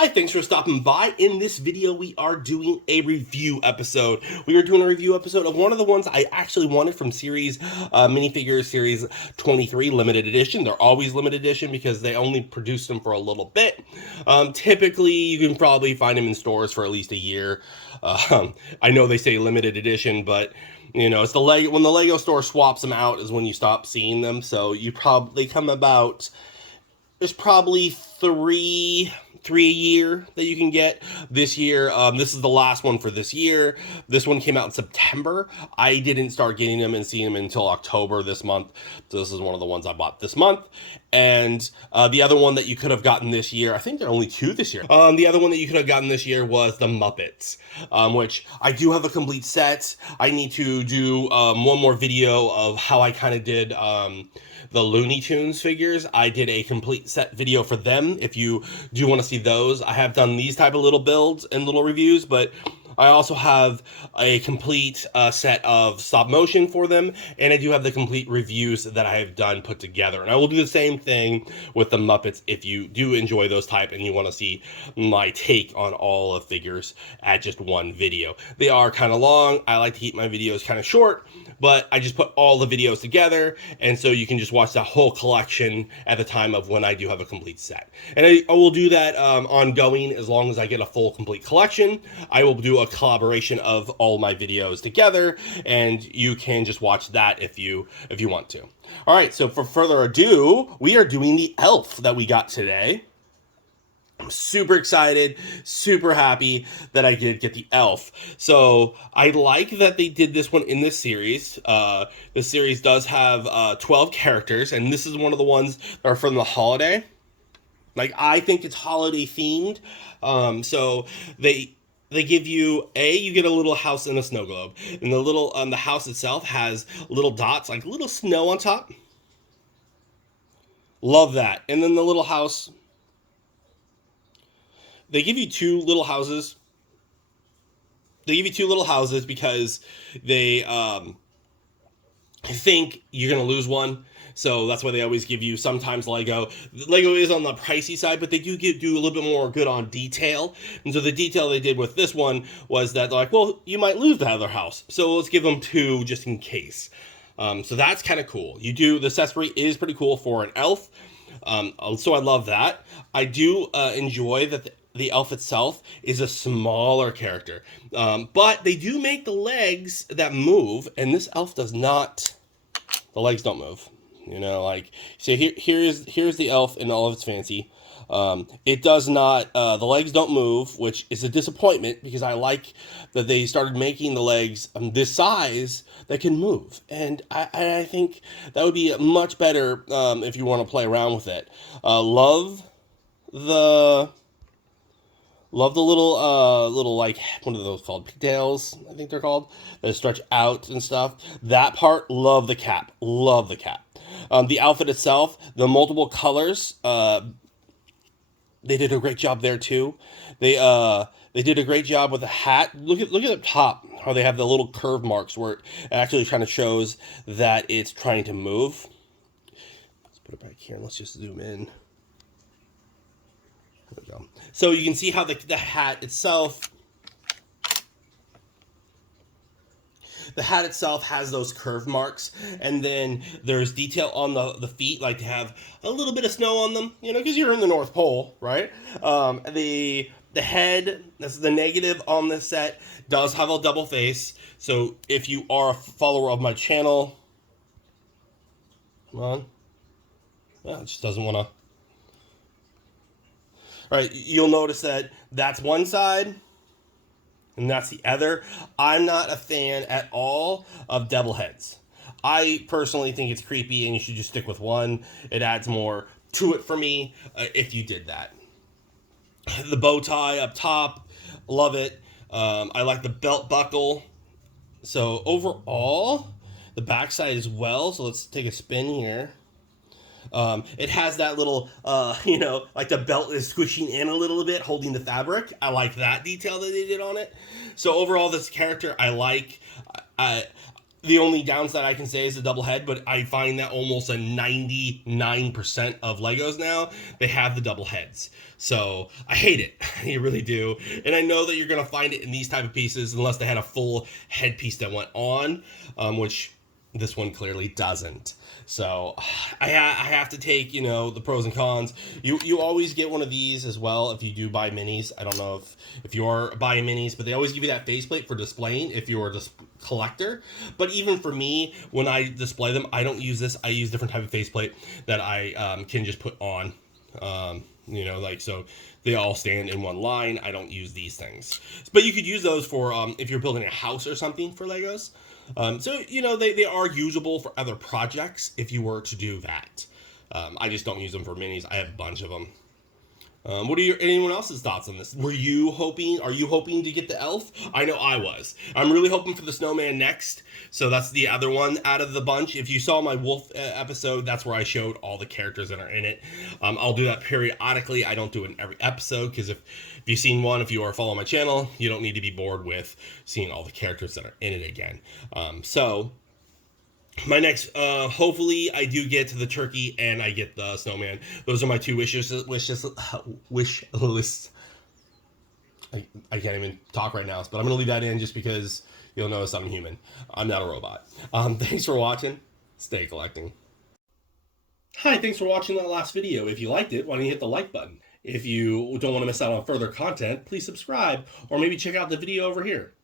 Hi, thanks for stopping by. In this video, we are doing a review episode. We are doing a review episode of one of the ones I actually wanted from series minifigures series 23 limited edition. They're always limited edition because they only produce them for a little bit. Typically, you can probably find them in stores for at least a year. I know they say limited edition, but you know, it's the Lego when the Lego store swaps them out is when you stop seeing them. So you probably come about. There's probably three a year that you can get this year. This is the last one for this year. This one came out in September. I didn't start getting them and seeing them until October this month. So this is one of the ones I bought this month. And the other one that you could have gotten this year, I think there are only two this year. The other one that you could have gotten this year was the Muppets, which I do have a complete set. I need to do one more video of how I kind of did the Looney Tunes figures. I did a complete set video for them. If you do want to see those, I have done these type of little builds and little reviews, but I also have a complete set of stop motion for them, and I do have the complete reviews that I have done put together. And I will do the same thing with the Muppets if you do enjoy those type and you want to see my take on all of figures at just one video. They are kind of long. I like to keep my videos kind of short, but I just put all the videos together, and so you can just watch the whole collection at the time of when I do have a complete set. And I will do that ongoing as long as I get a full complete collection. I will do a collaboration of all my videos together, and you can just watch that if you want to. All right, so for further ado, we are doing the Elf that we got today. I'm super excited, super happy that I did get the Elf. So I like that they did this one in this series. The series does have 12 characters, and this is one of the ones that are from the holiday. Like, I think it's holiday themed. So they give you you get a little house in a snow globe, and the house itself has little dots, like little snow on top. Love that. And then the little house, they give you two little houses. They give you two little houses because they think you're gonna lose one. So that's why they always give you sometimes Lego. Lego is on the pricey side, but they do a little bit more good on detail. And so the detail they did with this one was that they're like, well, you might lose the other house, so let's give them two just in case. So that's kind of cool. The accessory is pretty cool for an elf. So I love that. I do enjoy that the elf itself is a smaller character. But they do make the legs that move, and this elf does not. The legs don't move. You know, like, so here's the elf in all of its fancy. It does not, the legs don't move, which is a disappointment because I like that they started making the legs this size that can move. And I think that would be much better if you want to play around with it. Love the little like, what are those called? Pigtails, I think they're called, that stretch out and stuff. That part, love the cap. Love the cap. The outfit itself, the multiple colors, they did a great job there too. They did a great job with the hat. Look at the top, how they have the little curve marks where it actually kind of shows that it's trying to move. Let's put it back here and let's just zoom in. There we go. So you can see how the hat itself. The hat itself has those curve marks, and then there's detail on the feet, like they have a little bit of snow on them, you know, because you're in the North Pole, right? The head, that's the negative on this set, does have a double face. So if you are a follower of my channel, come on, well, it just doesn't want to. All right, you'll notice that that's one side, and that's the other. I'm not a fan at all of double heads. I personally think it's creepy, and you should just stick with one. It adds more to it for me if you did that. The bow tie up top, love it. I like the belt buckle. So overall, the backside as well. So let's take a spin here. It has that little, like the belt is squishing in a little bit, holding the fabric. I like that detail that they did on it. So overall, this character I like. The only downside I can say is the double head, but I find that almost a 99% of Legos now, they have the double heads. So I hate it. You really do. And I know that you're going to find it in these type of pieces unless they had a full headpiece that went on, which this one clearly doesn't. So I have to take, the pros and cons. You always get one of these as well if you do buy minis. I don't know if you're buying minis, but they always give you that faceplate for displaying if you're a collector. But even for me, when I display them, I don't use this. I use different type of faceplate that I can just put on. So they all stand in one line. I don't use these things, but you could use those for if you're building a house or something for Legos. They are usable for other projects if you were to do that. I just don't use them for minis. I have a bunch of them. What are anyone else's thoughts on this? Are you hoping to get the elf? I know I was. I'm really hoping for the snowman next. So that's the other one out of the bunch. If you saw my wolf episode, that's where I showed all the characters that are in it. I'll do that periodically. I don't do it in every episode because if you've seen one, if you are following my channel, you don't need to be bored with seeing all the characters that are in it again. My next, hopefully I do get to the turkey and I get the snowman. Those are my two wish lists. I can't even talk right now, but I'm going to leave that in just because you'll notice I'm human. I'm not a robot. Thanks for watching. Stay collecting. Hi, thanks for watching that last video. If you liked it, why don't you hit the like button? If you don't want to miss out on further content, please subscribe or maybe check out the video over here.